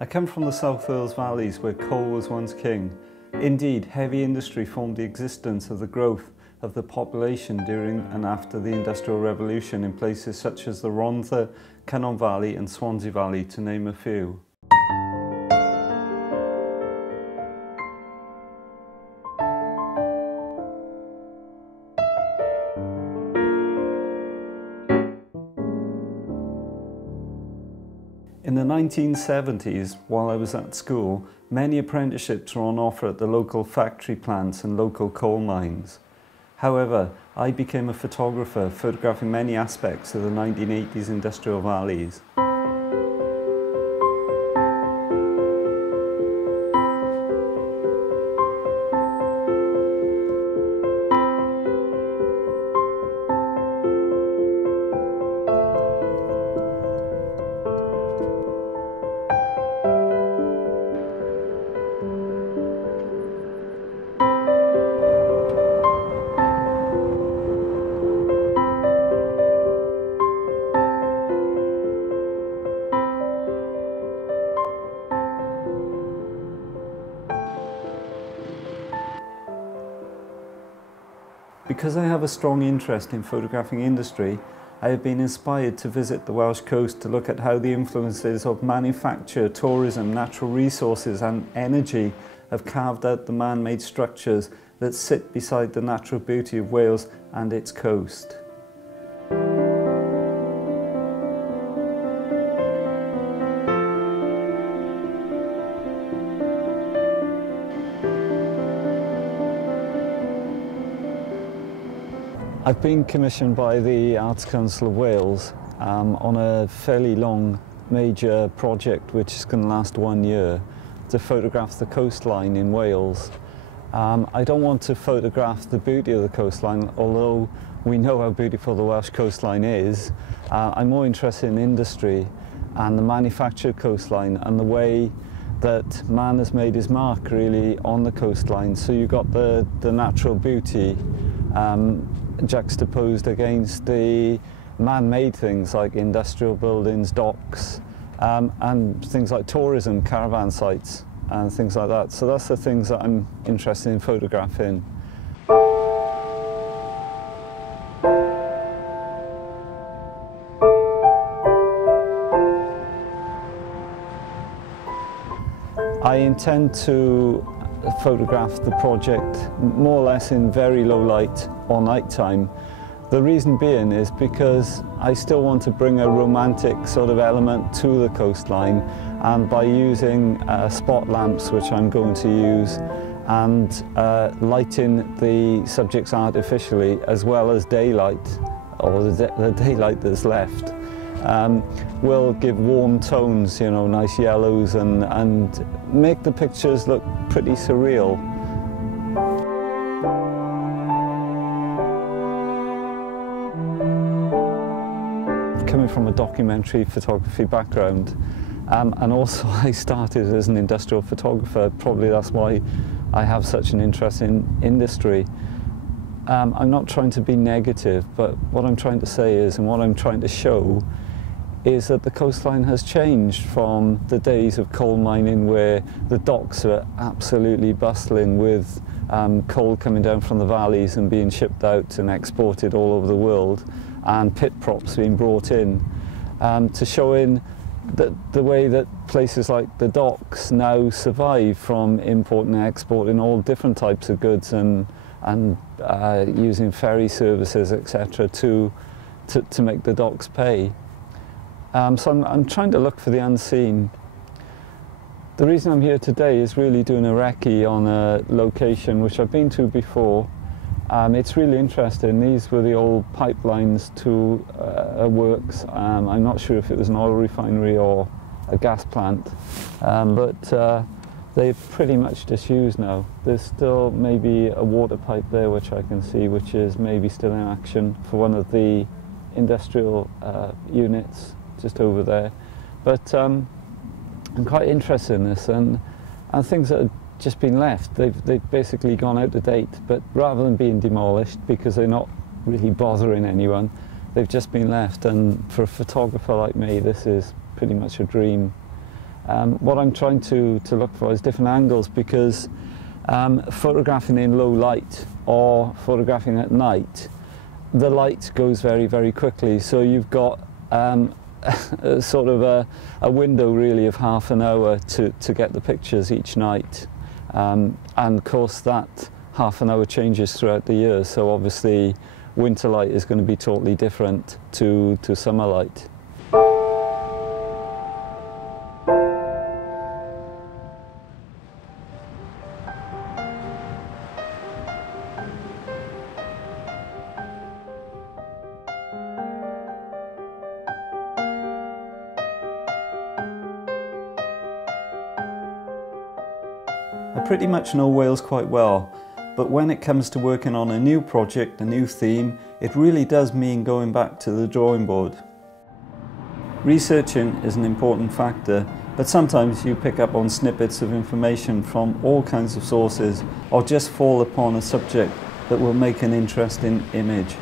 I come from the South Wales valleys where coal was once king. Indeed, heavy industry formed the existence of the growth of the population during and after the Industrial Revolution in places such as the Rhondda, Cynon Valley and Swansea Valley, to name a few. In the 1970s, while I was at school, many apprenticeships were on offer at the local factory plants and local coal mines. However, I became a photographer, photographing many aspects of the 1980s industrial valleys. Because I have a strong interest in photographing industry, I have been inspired to visit the Welsh coast to look at how the influences of manufacture, tourism, natural resources and energy have carved out the man-made structures that sit beside the natural beauty of Wales and its coast. I've been commissioned by the Arts Council of Wales on a fairly long major project which is going to last 1 year to photograph the coastline in Wales. I don't want to photograph the beauty of the coastline, although we know how beautiful the Welsh coastline is. I'm more interested in industry and the manufactured coastline and the way that man has made his mark really on the coastline. So you've got the natural beauty juxtaposed against the man-made things like industrial buildings, docks, and things like tourism, caravan sites and things like that. So that's the things that I'm interested in photographing. I intend to photograph the project more or less in very low light or night time. The reason being is because I still want to bring a romantic sort of element to the coastline, and by using spot lamps, which I'm going to use, and lighting the subjects artificially as well as daylight, or the daylight that's left, will give warm tones, you know, nice yellows, and make the pictures look pretty surreal. Coming from a documentary photography background, and also I started as an industrial photographer, probably that's why I have such an interest in industry. I'm not trying to be negative, but what I'm trying to say is, and what I'm trying to show, is that the coastline has changed from the days of coal mining where the docks are absolutely bustling with coal coming down from the valleys and being shipped out and exported all over the world, and pit props being brought in, to showing that the way that places like the docks now survive from importing and exporting all different types of goods and using ferry services, etc., to make the docks pay. So I'm trying to look for the unseen. The reason I'm here today is really doing a recce on a location which I've been to before. It's really interesting. These were the old pipelines to a works. I'm not sure if it was an oil refinery or a gas plant, but they're pretty much disused now. There's still maybe a water pipe there which I can see, which is maybe still in action for one of the industrial units just over there. But I'm quite interested in this, and things that have just been left, they've basically gone out of date, but rather than being demolished because they're not really bothering anyone, they've just been left. And for a photographer like me, this is pretty much a dream. What I'm trying to look for is different angles, because photographing in low light or photographing at night, the light goes very, very quickly. So you've got sort of a window really of half an hour to get the pictures each night. And of course that half an hour changes throughout the year. So obviously winter light is going to be totally different to summer light. I pretty much know Wales quite well, but when it comes to working on a new project, a new theme, it really does mean going back to the drawing board. Researching is an important factor, but sometimes you pick up on snippets of information from all kinds of sources, or just fall upon a subject that will make an interesting image.